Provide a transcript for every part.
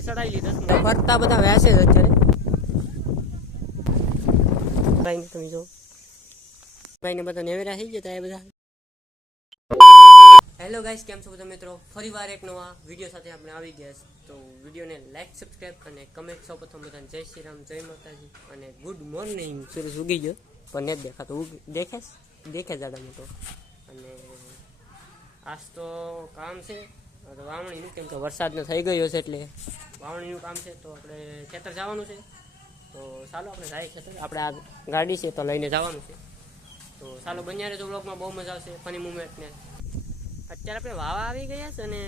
સાદુસલી ચડાવી લીધા ફરતા બધા વ્યાસે જ અત્યારે ભાઈને તમે જો ભાઈને બધા નેવેરા થઈ ગયા એ બધા. હેલો ગાઈસ, કેમ છો બધા મિત્રો? ફરીવાર એક નવા વિડીયો સાથે આપણે આવી ગયા છે. તો વિડીયોને લાઈક, સબસ્ક્રાઈબ અને કમેન્ટ સૌ પ્રથમ બધાને જય શ્રી રામ, જય માતાજી અને ગુડ મોર્નિંગ. સૂરજ ઉગી ગયો પણ નથી દેખાતો, દેખે જાડા મોટો. અને આજ તો કામ છે વાવણીનું, કેમ કે વરસાદનો થઈ ગયો છે એટલે વાવણીનું કામ છે. તો આપણે ખેતર જવાનું છે. તો ચાલો આપણે જાય ખેતર. આપણે આ ગાડી છે તો લઈને જવાનું છે. તો ચાલો બન્યા રહેજો બ્લોગમાં, બહુ મજા આવશે, ફની મુમેન્ટને. અત્યારે આપણે વાવા આવી ગયા છે અને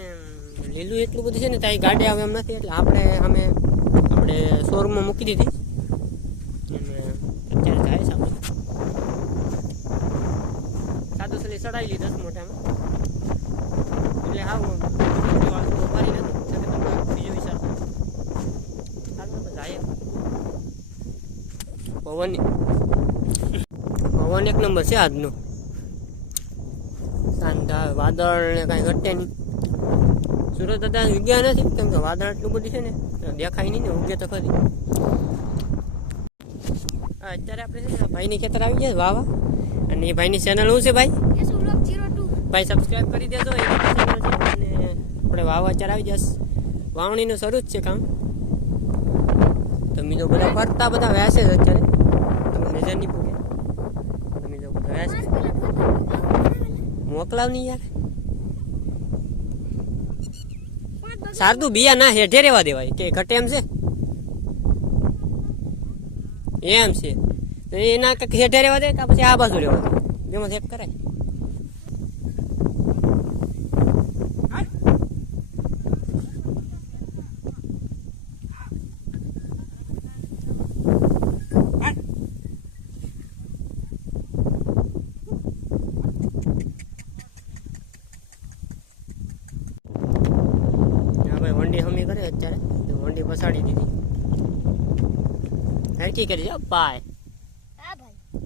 લીલું એટલું બધું છે ને ત્યાં ગાડી આવે એમ નથી, એટલે આપણે શોરૂમમાં મૂકી દીધી અને અત્યારે જાય છે. આપણે સાદુસલી ચડાવી લીધા મોટામાં, એટલે હા ઉભારી નથી બીજો વિચાર જાય. પવન એક નંબર છે આજનો. શાંતા વાદળ ને કાંઈ ઘટે નહીં. સુરત દાદા ઉગ્યા નથી, કેમ કે વાદળ એટલું બધું છે ને દેખાય નહીં ને, ઉગે તો ખરી. અત્યારે આપણે છે ને ભાઈની ખેતર આવી ગયા વાવા, અને એ ભાઈની ચેનલ શું છે ભાઈ? ભાઈ સબસ્ક્રાઈબ કરી દેજો. અને આપણે વાવા અત્યારે આવી જશે. વાવણીનું શરૂ જ છે કામ. તમે જો બધા ફરતા બધા વ્યાસે જ અત્યારે, તમે નજર નહીં પૂગે. તમે જો બધા વ્યાસે મોકલાવ નહીં યાર. શારદુ બિયા ના હેઠે રેવા દેવાય કે ઘટે એમ છે? એમ છે તો એના કંઈક હેઠે રેવા દે કે પછી આ બાજુ રેવા દે, બેમાં એક કરાય. વંડી હમી કરે અત્યારે, વંડી પસાડી દીધી. હરકી કરી જાઓ પાય.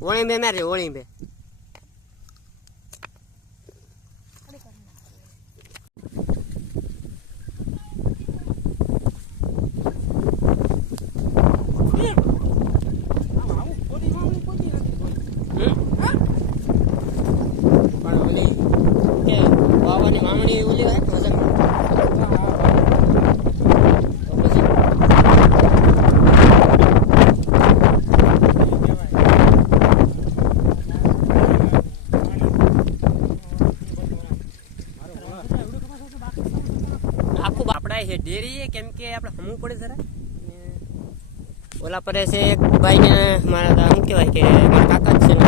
ઓળી બે મારે, ઓળી બે. પણ ઓલી કે વાવાની વાવણી ઓલી હોય મજા. છે ડેરી, કેમ કે આપણે હમવું પડે જરા. ઓલા પડે છે એક ભાઈને, મારા શું કહેવાય કે મારા કાકા જ છે ને,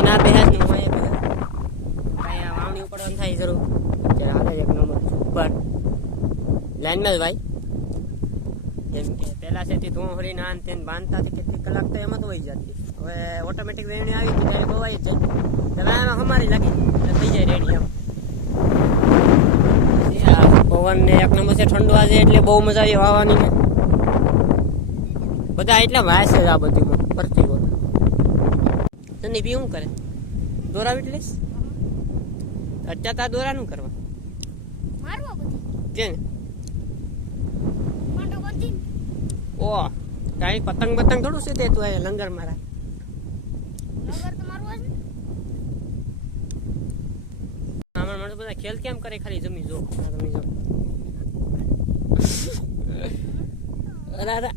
એના બેહાજ નું હોય કાંઈ વાવણી ઉપાડવાનું થાય જરૂર. અત્યારે હાલે એક નંબર ઉપર લાઈનમાં જ ભાઈ. કેમ કે પહેલાં છે તે ધોં હરીને આન તેને બાંધતા હતી કેટલી કલાક તો એમાં તો વહી જતી. હવે ઓટોમેટિક વેણી આવી હતી ત્યારે ગવાઈ જ જાય. પહેલાં એમાં હમારી લાગી એટલે થઈ જાય રેડી એમ. પવન ને એક નંબર છે, ઠંડુ આજે એટલે બહુ મજા આવી વાવવાની ને. બધા એટલે વાસે જ આ બધીમાં ફરતી હોય. તને બી શું કરે? દોરા વીટ લઈશ અત્યારે તાર દોરા નું કરવા કે ઓ કાંઈ પતંગ બતંગ થોડું છે તે તું આ લંગર મારા. બધા ખેલ કેમ કરે ખાલી જમી જો તમે જો. અરે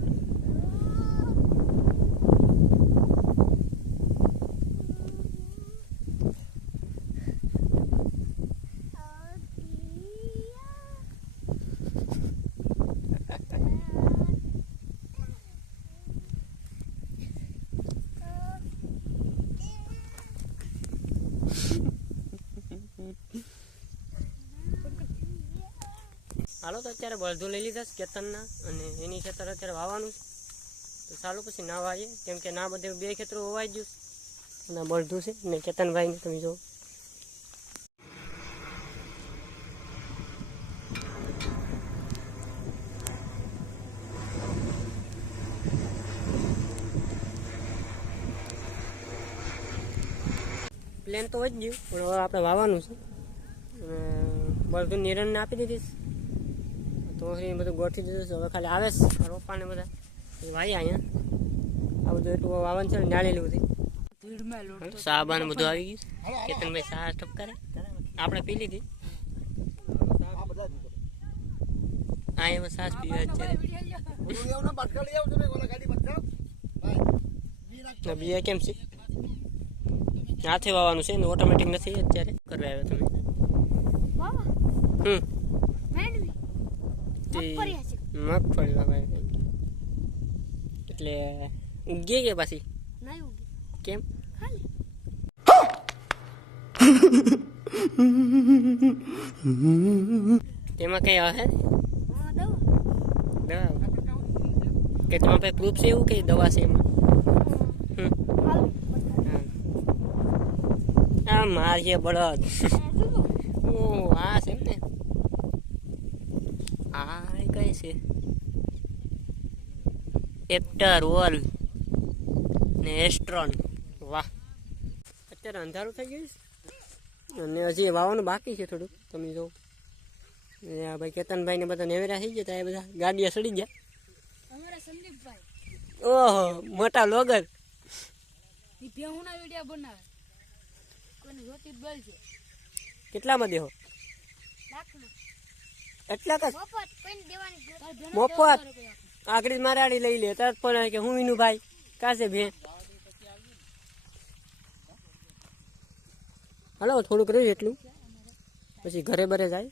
હાલો તો અત્યારે બળધું લઈ લીધા કેતનના, અને એની ખેતર અત્યારે વાવવાનું છે. તો ચાલો પછી ના વાવીએ, કેમ કે ના બધે બે ખેતરો વવાઈ ગયું અને બળધું છે ને કેતનભાઈને તમે જો. પ્લેન તો જ ગયું પણ હવે આપણે વાવવાનું છે. બળધું નિરણને આપી દીધીશ. તો એ બધું ગોઠવી દીધું છે. હવે ખાલી આવે છે રોપાને બધા વાઈ અહીંયા આ બધું એટલું વાવન છે ને નાળેલું બધી સાબાને બધું આવી ગયું. કેતનભાઈ સા ઠપકારે આપણે પી લીધી. હા એમાં સાસ પીવા છે. બીયા કેમ છે? હાથે વાવવાનું છે ને ઓટોમેટિક નથી અત્યારે કરવા આવ્યા તમે. મગફળી વાવાય એટલે ઉગી કે પાછી કેમ? તેમાં કઈ હશે દવા કે તમારા પાસે પ્રૂફ છે એવું કે દવા છે એમાં? આ મારીએ બળદ. ઓ આ છે એમ ને. આ કઈ છે? એપ્ટર ઓલ ને એસ્ટ્રોન. વાહ, અત્યારે અંધારું થઈ ગયું છે અને હજી વાવવાનું બાકી છે થોડુંક. તમે જો ભાઈ કેતનભાઈ ને બધા નેવેરા થઈ ગયા. એ બધા ગાડીયા સડી ગયા. ઓહો મોટા લોગર કેટલામાં દેહો? એટલા કસ મફત આગળ મારાડી લઈ લે તરત પણ કે હું એનું ભાઈ કાશે ભે. હાલો થોડુંક રહ્યું એટલું પછી ઘરે બરે જાય.